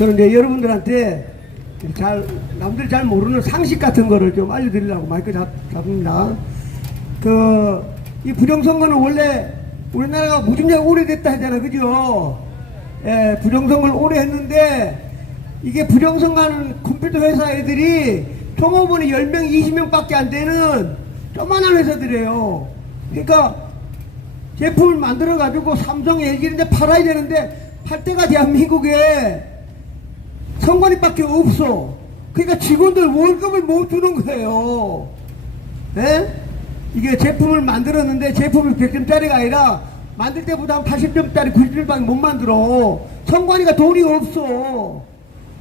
저는 이제 여러분들한테 남들 잘 모르는 상식 같은 거를 좀 알려드리려고 마이크 잡습니다. 이 부정선거는 원래 우리나라가 무지무지하게 오래됐다 하잖아, 그죠? 예, 부정선거를 오래 했는데, 이게 부정선거하는 컴퓨터 회사 애들이 종업원이 10명, 20명 밖에 안 되는 조그만한 회사들이에요. 그러니까 제품을 만들어가지고 삼성, LG 이런 데 팔아야 되는데, 팔 때가 대한민국에 선관위밖에 없어. 그러니까 직원들 월급을 못 주는 거예요. 예? 이게 제품을 만들었는데 제품이 100점짜리가 아니라 만들 때보다 한 80점짜리 90점밖에 못 만들어. 선관위가 돈이 없어.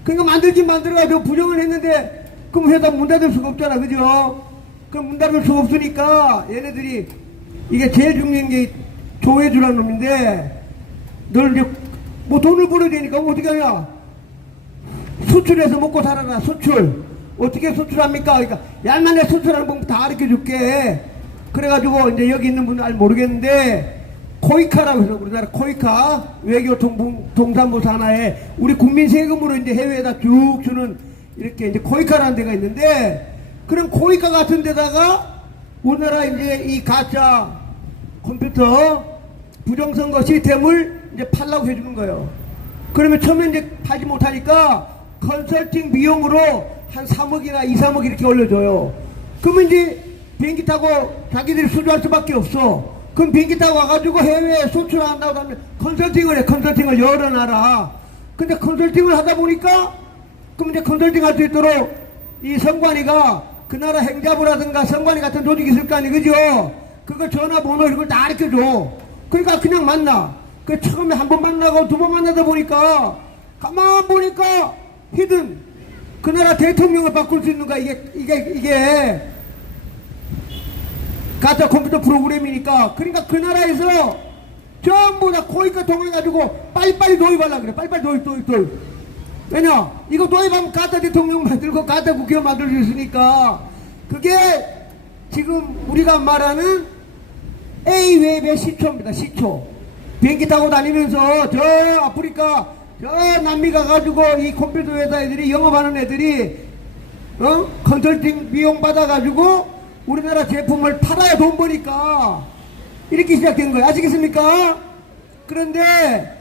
그러니까 만들어가지고 부정을 했는데 그럼 회사 문 닫을 수가 없잖아, 그죠? 그럼 문 닫을 수가 없으니까 얘네들이 이게 제일 중요한 게 조회주라는 놈인데 널 이제 뭐 돈을 벌어야 되니까 어떻게 하냐? 수출해서 먹고 살아라. 수출 어떻게 수출합니까? 그러니까 얄만해 수출하는 방법 다 가르쳐줄게. 그래가지고 이제 여기 있는 분은 잘 모르겠는데 코이카라고 해서 우리나라 코이카 외교통상부 산하에 우리 국민 세금으로 이제 해외에다 쭉 주는 이렇게 이제 코이카라는 데가 있는데 그런 코이카 같은 데다가 우리나라 이제 이 가짜 컴퓨터 부정선거 시스템을 이제 팔라고 해주는 거예요. 그러면 처음에 이제 팔지 못하니까 컨설팅 비용으로 한 3억이나 2, 3억 이렇게 올려줘요. 그러면 이제 비행기 타고 자기들이 수주할 수밖에 없어. 그럼 비행기 타고 와가지고 해외에 수출한다고 하면 컨설팅을 해. 컨설팅을 여러 나라. 근데 컨설팅을 하다 보니까 그럼 이제 컨설팅 할 수 있도록 이 선관위가 그 나라 행자부라든가 선관위 같은 조직이 있을 거 아니, 그죠? 그거 전화번호 이걸 다 알려줘. 그러니까 그냥 만나. 그 처음에 한 번 만나고 두 번 만나다 보니까 가만 보니까 히든 그 나라 대통령을 바꿀 수 있는 거야. 이게 가짜 컴퓨터 프로그램이니까. 그러니까 그 나라에서 전부 다 코이카 통해가지고 빨리빨리 도입하려고 그래. 빨리빨리 도입. 왜냐? 이거 도입하면 가짜 대통령 만들고 가짜 국회의원 만들 수 있으니까. 그게 지금 우리가 말하는 A웹의 시초입니다. 시초. 비행기 타고 다니면서 저 아프리카 저 남미 가가지고 이 컴퓨터 회사 애들이 영업하는 애들이 컨설팅 비용 받아가지고 우리나라 제품을 팔아야 돈 버니까 이렇게 시작된 거예요. 아시겠습니까? 그런데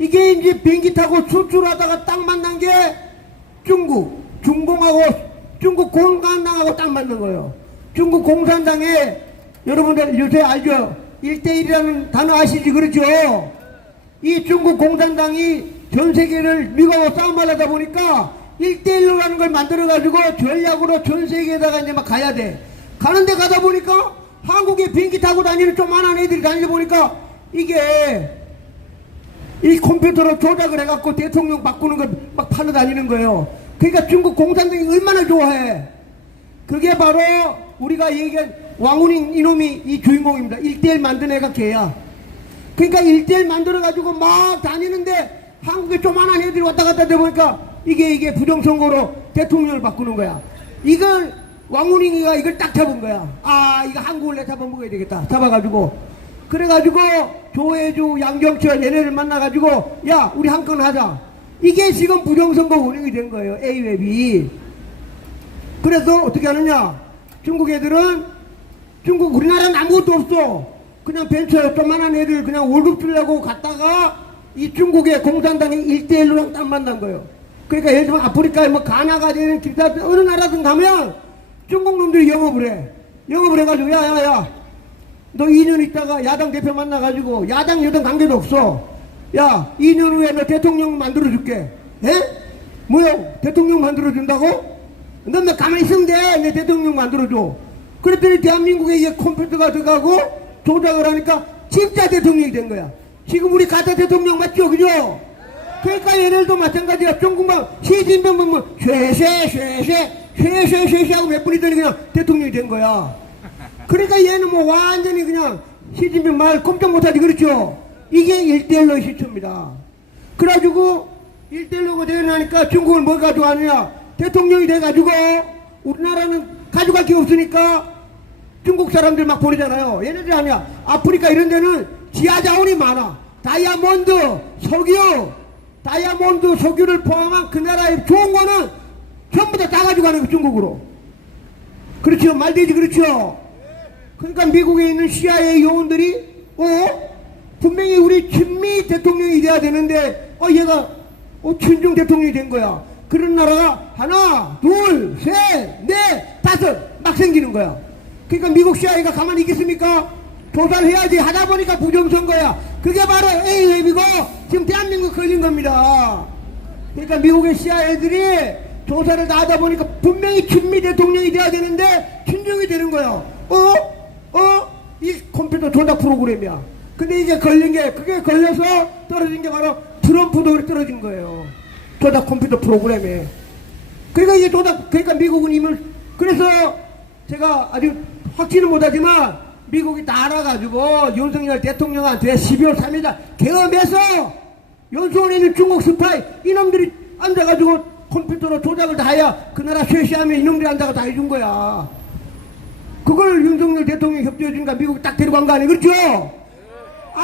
이게 이제 비행기 타고 수출하다가 딱 만난 게 중공하고 중국 공산당하고 딱 만난 거예요. 중국 공산당에 여러분들 요새 알죠? 1대1이라는 단어 아시지? 그렇죠? 이 중국 공산당이 전 세계를 미국하고 싸움하려다 보니까 1대1로라는 걸 만들어가지고 전략으로 전 세계에다가 이제 막 가야 돼. 가는데 가다 보니까 한국에 비행기 타고 다니는 조그만한 애들이 다니다 보니까 이게 이 컴퓨터로 조작을 해갖고 대통령 바꾸는 걸 막 팔러 다니는 거예요. 그러니까 중국 공산당이 얼마나 좋아해. 그게 바로 우리가 얘기한 왕운인 이놈이 이 주인공입니다. 1대1 만든 애가 걔야. 그러니까 1대1 만들어가지고 막 다니는데 한국에 조만한 애들이 왔다 갔다 하다 보니까 이게 부정선거로 대통령을 바꾸는 거야. 이걸 왕운이가 이걸 딱 잡은 거야. 아, 이거 한국을 내 잡아먹어야 되겠다. 잡아가지고 그래가지고 조혜주, 양경철 얘네를 만나가지고 야, 우리 한 건 하자. 이게 지금 부정선거 운영이 된 거예요. A웹이. 그래서 어떻게 하느냐? 중국 애들은 우리나라는 아무것도 없어. 그냥 벤처에 조만한 애들 그냥 월급 주려고 갔다가 이 중국의 공산당이 1대1로랑 딱 만난 거예요. 그러니까 예를 들면 아프리카에 뭐 가나가 되는 기타 어느 나라든 가면 중국 놈들이 영업을 해. 영업을 해가지고 야야야 너 2년 있다가 야당 대표 만나가지고 야당 여당 관계도 없어. 야 2년 후에 너 대통령 만들어줄게. 에? 뭐야 대통령 만들어준다고? 넌 너 가만히 있으면 돼. 내 대통령 만들어줘. 그랬더니 대한민국에 이게 컴퓨터가 들어가고 조작을 하니까 진짜 대통령이 된 거야. 지금 우리 가짜 대통령 맞죠? 그죠? 그러니까 얘네들도 마찬가지야. 중국만 시진핑 보면 쉐쉐 하고 몇 분 있더니 그냥 대통령이 된 거야. 그러니까 얘는 뭐 완전히 그냥 시진핑 말 꼼짝 못하지. 그렇죠? 이게 1대1로의 시초입니다. 그래가지고 1대1로가 되어나니까 중국을 뭐 가져가느냐? 대통령이 돼가지고 우리나라는 가져갈 게 없으니까 중국 사람들 막 보내잖아요. 얘네들이 아니야. 아프리카 이런 데는 지하 자원이 많아. 다이아몬드, 석유, 다이아몬드 석유를 포함한 그 나라의 좋은 거는 전부 다 가져가는 거 중국으로. 그렇죠? 말되지 그렇죠? 그러니까 미국에 있는 CIA 요원들이 분명히 우리 친미 대통령이 돼야 되는데 얘가 친중 대통령이 된 거야. 그런 나라가 하나 둘 셋 넷 다섯 막 생기는 거야. 그러니까 미국 CIA가 가만히 있겠습니까? 조사를 해야지. 하다 보니까 부정선거야. 그게 바로 AAB고 지금 대한민국 걸린 겁니다. 그러니까 미국의 CIA들이 조사를 다 하다 보니까 분명히 친미 대통령이 돼야 되는데 친중이 되는 거야. 이 컴퓨터 조작 프로그램이야. 근데 이게 걸린 게, 그게 걸려서 떨어진 게 바로 트럼프도 그렇게 떨어진 거예요. 조작 컴퓨터 프로그램에. 그러니까 이게 그러니까 미국은 이미, 그래서 제가 아주 확신은 못하지만 미국이 다 알아가지고 윤석열 대통령한테 12월 3일날 계엄해서 연수원에 있는 중국 스파이 이놈들이 앉아가지고 컴퓨터로 조작을 다 해야 그 나라 쇄시하면 이놈들이 앉아가 다 해준 거야. 그걸 윤석열 대통령이 협조해주니까 미국이 딱 데려간 거 아니에요? 그렇죠?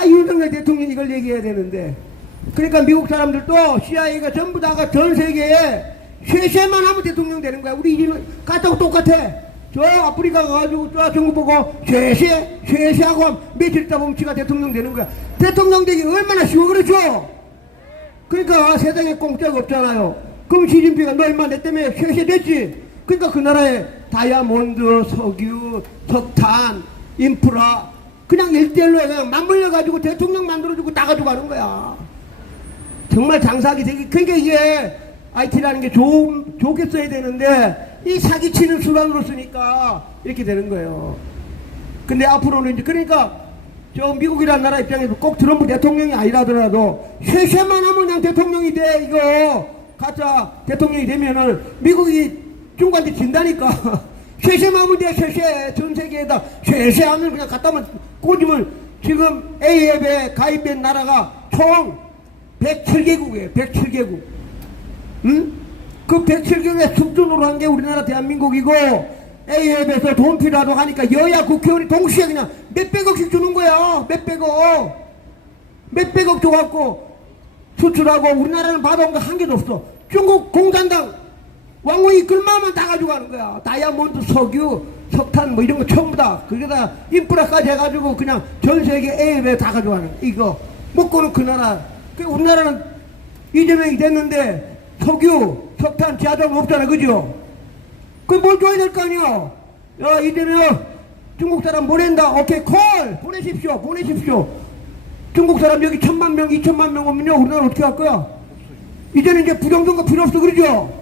윤석열 대통령이 이걸 얘기해야 되는데. 그러니까 미국 사람들도 CIA가 전부 다가 전 세계에 쇄세만 하면 대통령 되는 거야. 우리 이제는 갔다고 똑같아. 저 아프리카 가가지고 저 중국 보고 쇄세하고 하면 며칠 있다 보면 지가 대통령 되는 거야. 대통령 되기 얼마나 쉬워. 그렇죠? 그러니까 세상에 공짜가 없잖아요. 그럼 시진핑가 너 얼마 내 때문에 쇄세 됐지? 그러니까 그 나라에 다이아몬드, 석유, 석탄, 인프라 그냥 1대1로 그냥 맞물려가지고 대통령 만들어주고 다 가져가는 거야. 정말 장사하기 되게. 그러니까 이게 IT라는 게 좋게 써야 되는데 이 사기치는 수단으로 쓰니까 이렇게 되는 거예요. 근데 앞으로는 이제 그러니까 저 미국이라는 나라 입장에서 꼭 트럼프 대통령이 아니라더라도 쇄세만 하면 그냥 대통령이 돼. 이거 가짜 대통령이 되면은 미국이 중국한테 진다니까. 쇄세만 하면 돼. 쇄세. 전 세계에다 쇄세하면 그냥 갖다 면 꽂으면 지금 AF에 가입된 나라가 총 107개국이에요. 107개국. 응? 그 107개국의 수준으로 한 게 우리나라 대한민국이고 AF에서 돈 필요하다고 하니까 여야 국회의원이 동시에 그냥 몇백억씩 주는 거야. 몇백억 줘갖고 수출하고 우리나라는 받아온 거 한 개도 없어. 중국 공산당 왕궁이 글마만 다 가져가는 거야. 다이아몬드, 석유, 석탄 뭐 이런 거 전부 다. 거기다 인프라까지 해가지고 그냥 전 세계 AF에 다 가져가는 거야. 이거 먹고는 그 나라. 우리나라는 이재명이 됐는데 석유, 석탄, 지하자금 없잖아. 그죠? 뭘 줘야 될 거 아니야. 야, 이재명 중국 사람 보낸다. 오케이, 콜 보내십시오. 중국 사람 여기 1000만 명, 2000만 명 오면요 우리나라 어떻게 할 거야? 이제는 이제 부정선거 필요 없어. 그러죠?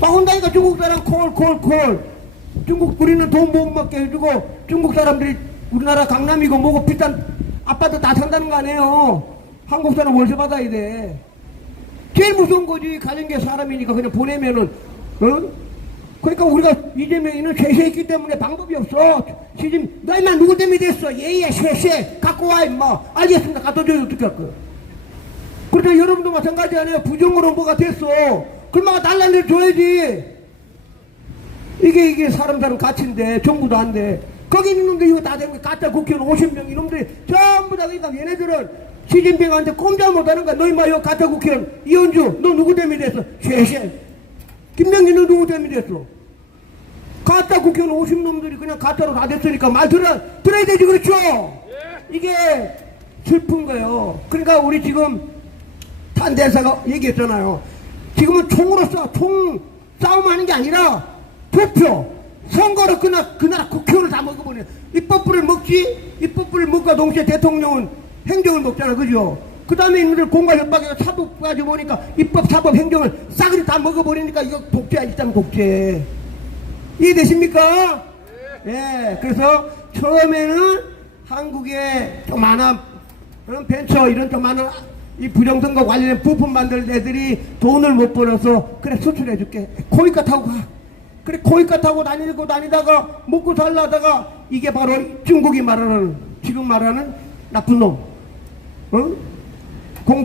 막 온다니까 중국 사람 콜. 중국 우리는 돈 못 먹게 해주고 중국 사람들이 우리나라 강남이고 뭐고 비싼 아파트 다 산다는 거 아니에요. 한국 사람 월세 받아야 돼. 제일 무서운 거지. 가진 게 사람이니까 그냥 보내면은 그러니까 우리가 이재명이는 쇄세했기 때문에 방법이 없어. 지금 너 임마 누구 때문에 됐어? 얘야 쇄세 갖고 와 임마. 알겠습니다. 갖다 줘야 어떻게 할 거야? 그러니까 여러분도 마찬가지 아니에요. 부정으로 뭐가 됐어. 그러면 달라내 줘야지. 이게 사람 가치인데 정부도 안 돼. 거기 있는 놈들 이거 다 되는 거 가짜 국회의원 50명 이놈들이 전부 다. 그러니까 얘네들은 시진핑한테 꼼짝 못하는 거야. 너 임마 이거 가짜 국회의원 이현주 너 누구 때문에 됐어? 쇄세. 김명진 너 누구 때문에 됐어? 가짜 국회의원 50놈들이 그냥 가짜로 다 됐으니까 말 들어야 되지. 그렇죠? 이게 슬픈 거예요. 그러니까 우리 지금 탄 대사가 얘기했잖아요. 지금은 총으로 총 싸움하는 게 아니라 투표, 선거로 그 나라 국회의원을 다 먹어버려. 입법부를 먹지. 입법부를 먹과 동시에 대통령은 행정을 먹잖아. 그죠? 그 다음에 있는 공과 협박에서 사법까지 보니까 입법, 사법, 행정을 싸그리 다 먹어버리니까 이거 독재야. 일단 독재. 이해되십니까? 예. 그래서 처음에는 한국에 조만한 벤처 이런 조만한 이 부정선거 관련된 부품 만들 애들이 돈을 못 벌어서 그래 수출해줄게. 코이카 타고 가. 그래 코이카 타고 다니다가 먹고 살라다가 이게 바로 중국이 말하는 지금 말하는 나쁜 놈.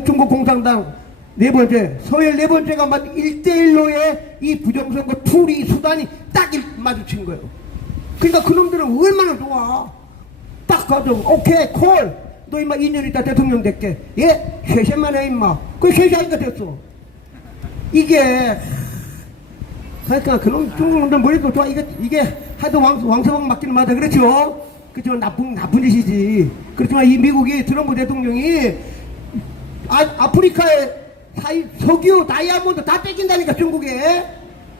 중국 공산당 네 번째, 서열 네 번째가 막 1대1로의 이 부정선거 툴이 수단이 딱 마주친 거예요. 그러니까 그놈들은 얼마나 좋아. 딱 가서 오케이 콜. 너 임마 2년 있다 대통령 될게. 예? 쇄세만 해 임마. 그 쉐시하니까 됐어. 이게 그러니까 그런 중국놈들 머리도 좋아. 이게 하도 왕서방 맡기는 마다 그렇죠. 그죠. 나쁜 짓이지. 그렇지만 이 미국이 트럼프 대통령이 아프리카에 석유, 다이아몬드 다 뺏긴다니까 중국에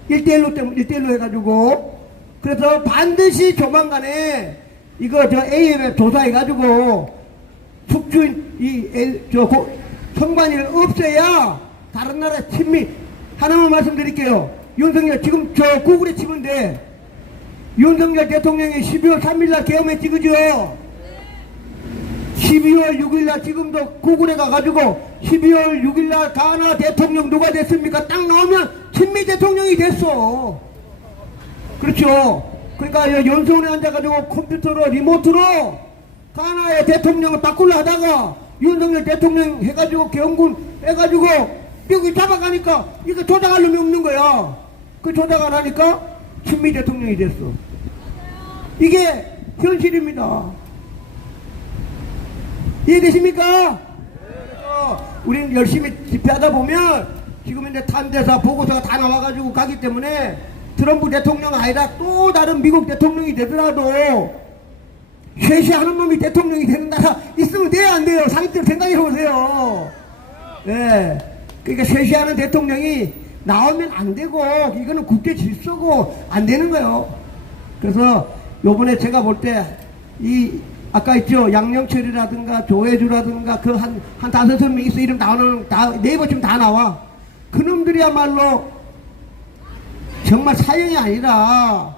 1대1로 해가지고. 그래서 반드시 조만간에 이거 AMF 조사해가지고 선관위를 없애야 다른 나라 친미. 하나만 말씀드릴게요. 윤석열 지금 구글에 치면 돼. 윤석열 대통령이 12월 3일날 계엄했지 그죠? 12월 6일날 지금도 구글에 가가지고 12월 6일날 가나 대통령 누가 됐습니까? 딱 나오면 친미 대통령이 됐어. 그렇죠. 그러니까 연수원에 앉아가지고 컴퓨터로 리모트로 가나의 대통령을 바꾸려 하다가 윤석열 대통령 해가지고 계엄군 해가지고 미국이 잡아가니까 이거 조작할 놈이 없는 거야. 그 조작 안 하니까 친미 대통령이 됐어. 이게 현실입니다. 이해되십니까? 우리는 열심히 집회하다 보면 지금 이제 탄대사 보고서가 다 나와가지고 가기 때문에 트럼프 대통령 아니라 또 다른 미국 대통령이 되더라도 쉐시하는 놈이 대통령이 되는 나라 있으면 돼야 안 돼요? 상식적으로 생각해 보세요. 네. 그러니까 쉐시하는 대통령이 나오면 안 되고 이거는 국제 질서고 안 되는 거예요. 그래서 요번에 제가 볼 때 아까 있죠. 양영철이라든가 조혜주라든가 그 한 5명 있어. 이름 나오는 네이버 지금 다 나와. 그놈들이야말로 정말 사형이 아니라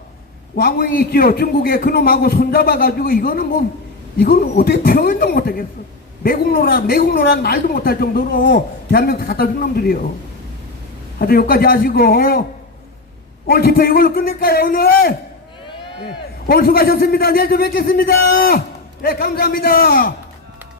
왕호잉 있죠. 중국에 그놈하고 손잡아가지고 이거는 어떻게 표현도 못하겠어. 매국노란 말도 못할 정도로 대한민국 갖다 준 놈들이요. 하여튼 여기까지 하시고 오늘 집회 이걸로 끝낼까요 오늘? 네. 오늘 수고하셨습니다. 내일 또 뵙겠습니다. 네, 감사합니다.